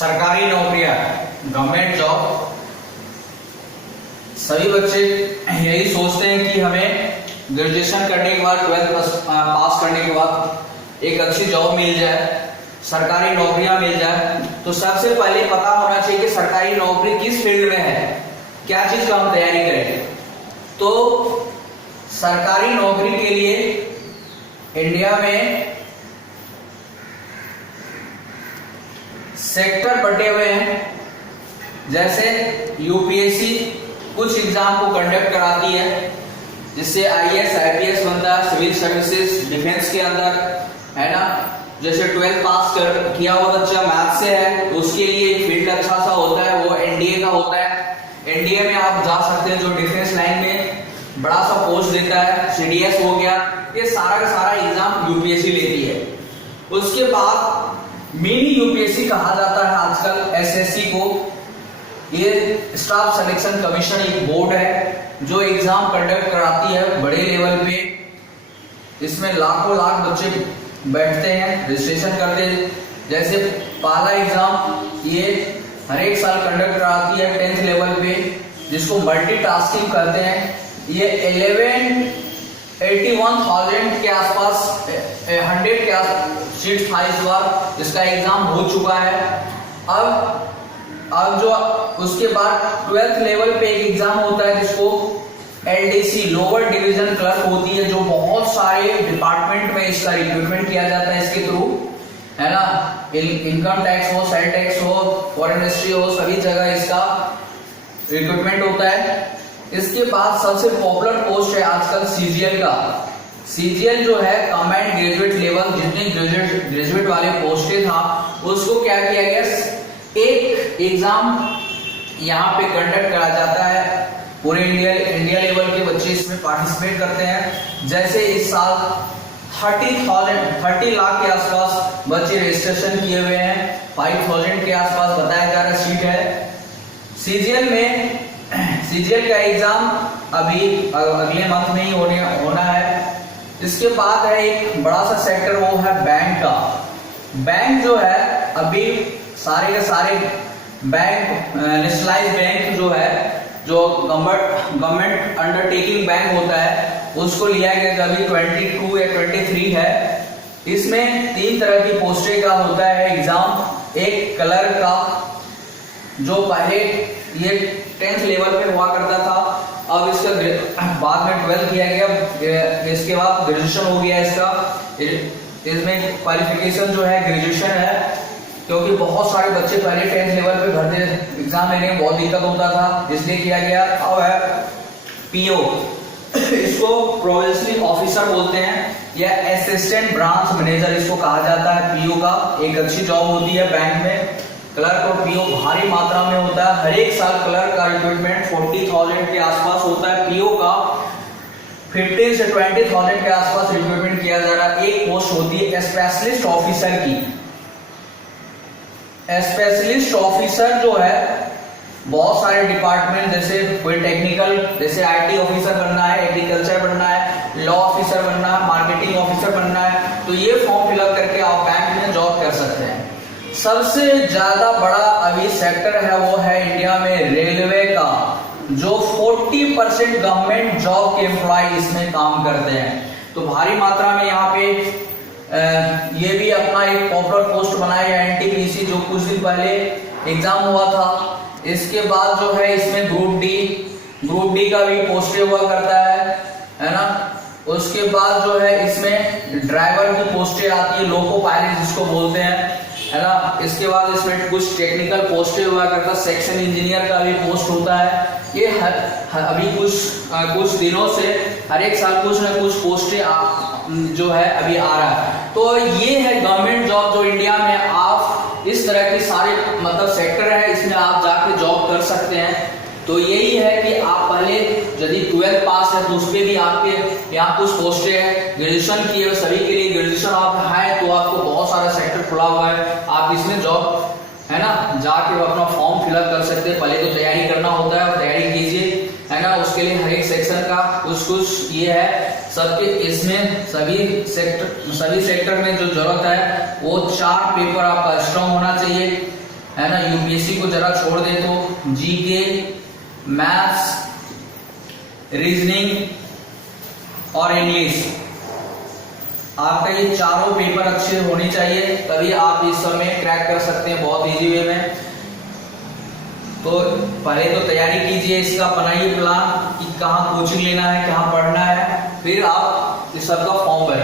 सरकारी नौकरियां, government job, सभी बच्चे यही सोचते हैं कि हमें ग्रेजुएशन करने के बाद 12th पास करने के बाद एक अच्छी जॉब मिल जाए, सरकारी नौकरियां मिल जाए। तो सबसे पहले पता होना चाहिए कि सरकारी नौकरी किस फील्ड में है, क्या चीज का हम तैयारी करें। तो सरकारी नौकरी के लिए इंडिया में सेक्टर बटे हुए हैं। जैसे यूपीएससी कुछ एग्जाम को कंडक्ट कराती है, जिससे आईएएस आईपीएस बनता है, सिविल सर्विसेज, डिफेंस के अंदर, है ना। जैसे 12th पास किया हुआ बच्चा मैथ से है तो उसके लिए एक फील्ड अच्छा सा होता है, वो एनडीए का होता है। एनडीए में आप जा सकते हैं, जो डिफेंस लाइन में बड़ा सा पोस्ट देता है, सीडीएस हो गया। ये सारा का सारा एग्जाम यूपीएससी लेती है। उसके बाद मिनी यूपीएससी कहा जाता है आजकल एसएससी को। ये स्टाफ सिलेक्शन कमीशन एक बोर्ड है जो एग्जाम कंडक्ट कराती है बड़े लेवल पे। इसमें लाखों लाख बच्चे बैठते हैं, रजिस्ट्रेशन करते हैं। जैसे पहला एग्जाम ये हर एक साल कंडक्ट कराती है 10th लेवल पे, जिसको मल्टीटास्किंग कहते हैं। ये 81,000 के आसपास 100 के सीट था इस बार, इसका एग्जाम हो चुका है। अब जो उसके बाद 12th लेवल पे एक एग्जाम होता है जिसको एलडीसी लोअर डिवीजन क्लर्क होती है, जो बहुत सारे डिपार्टमेंट में इसका रिक्रूटमेंट किया जाता है इसके थ्रू, है ना। इनकम टैक्स हो, सेल टैक्स हो, फॉरेन मिनिस्ट्री हो, सभी जगह इसका रिक्रूटमेंट होता है। इसके बाद सबसे पॉपुलर पोस्ट है आजकल सीजीएल का। सीजीएल जो है कम्बाइंड ग्रेजुएट लेवल, जितने ग्रेजुएट वाले पोस्टें था उसको क्या किया गया, एक एग्जाम यहाँ पे कंडक्ट करा जाता है। पूरे इंडिया लेवल के बच्चे इसमें पार्टिसिपेट करते हैं। जैसे इस साल 30 लाख के आसपास बच्चे रजिस्ट्रेशन किए हुए हैं, 5,000 के आसपास बताया जा रहा सीट है। सीजीएल का एग्जाम अभी अगले मंथ में ही होना है। इसके बाद है एक बड़ा सा सेक्टर, वो है बैंक का। बैंक जो है अभी सारे के सारे बैंक, नेशनलाइज बैंक जो है, जो गवर्नमेंट अंडरटेकिंग बैंक होता है, उसको लिया गया। अभी 22 या 23 है। इसमें 3 तरह की पोस्टें का होता है एग्जाम। एक क्लर्क का, जो पहले ये 10th लेवल पे हुआ करता था, अब इसका बाद में 12th किया गया, इसके बाद ग्रेजुएशन हो गया इसका। इसमें क्वालिफिकेशन जो है ग्रेजुएशन है, क्योंकि बहुत सारे बच्चे पहले 10th लेवल पे भरते एग्जाम लेने में बहुत दिक्कत होता था, इसलिए किया गया। अब है पीओ, इसको प्रोविंशियल ऑफिसर बोलते हैं, या असिस्टेंट ब्रांच मैनेजर इसको कहा जाता है। पीओ का एक अच्छी जॉब होती है बैंक में। क्लर्क और पीओ भारी मात्रा में होता है। हर एक साल क्लर्क का रिक्रूटमेंट 40,000 के आसपास होता है। पीओ का 15 से 20,000 के आसपास रिक्रूटमेंट किया जा रहा है। एक पोस्ट होती है स्पेशलिस्ट ऑफिसर की। स्पेशलिस्ट ऑफिसर जो है बहुत सारे डिपार्टमेंट, जैसे कोई टेक्निकल, जैसे आईटी ऑफिसर बनना है, एग्रीकल्चर बनना है, लॉ ऑफिसर बनना है, मार्केटिंग ऑफिसर बनना है, तो ये फॉर्म फिलअप करके आप बैंक में जॉब कर सकते हैं। सबसे ज्यादा बड़ा अभी सेक्टर है वो है इंडिया में रेलवे का, जो 40% गवर्नमेंट जॉब के एम्प्लॉय इसमें काम करते हैं। तो भारी मात्रा में यहाँ पे ये भी अपना एक पॉपुलर पोस्ट बनाया है एनटीपीसी, जो कुछ दिन पहले एग्जाम हुआ था। इसके बाद जो है इसमें ग्रुप डी का भी पोस्टें हुआ करता है ना। उसके बाद जो है इसमें ड्राइवर की पोस्टें आती है, लोको पायलट जिसको बोलते हैं, है ना। इसके बाद इसमें कुछ टेक्निकल पोस्टें हुआ करता है, सेक्शन इंजीनियर का भी पोस्ट होता है। ये अभी कुछ दिनों से हर एक साल कुछ न कुछ पोस्टें जो है अभी आ रहा है। तो ये है गवर्नमेंट जॉब जो इंडिया में आप इस तरह के सारे मतलब सेक्टर है, इसमें आप जाके जॉब कर सकते हैं। तो यही है कि आप पहले यदि 12th पास है तो उसपे भी आपके यहाँ कुछ पोस्टें हैं। ग्रेजुएशन किए सभी के लिए ग्रेजुएशन आप है तो आपको बहुत सारा सेक्टर खुला हुआ है, आप इसमें जॉब, है ना, जाके अपना फॉर्म फिलअप कर सकते हैं। पहले तो तैयारी करना होता है, तैयारी कीजिए, है ना। उसके लिए हर एक सेक्शन का कुछ ये है। सबके इसमें सभी सेक्टर में जो जरूरत है वो 4 पेपर आपका स्ट्रॉन्ग होना चाहिए। है ना, यूपीएससी को जरा छोड़ दे तो जीके, मैथ्स, रीजनिंग और इंग्लिश, आपका ये चारों पेपर अच्छे होने चाहिए, तभी आप इस समय क्रैक कर सकते हैं बहुत इजी वे में। तो पहले तो तैयारी कीजिए, इसका बनाइए प्लान कि कहाँ कोचिंग लेना है, कहाँ पढ़ना है, फिर आप इस सब का फॉर्म भरिए।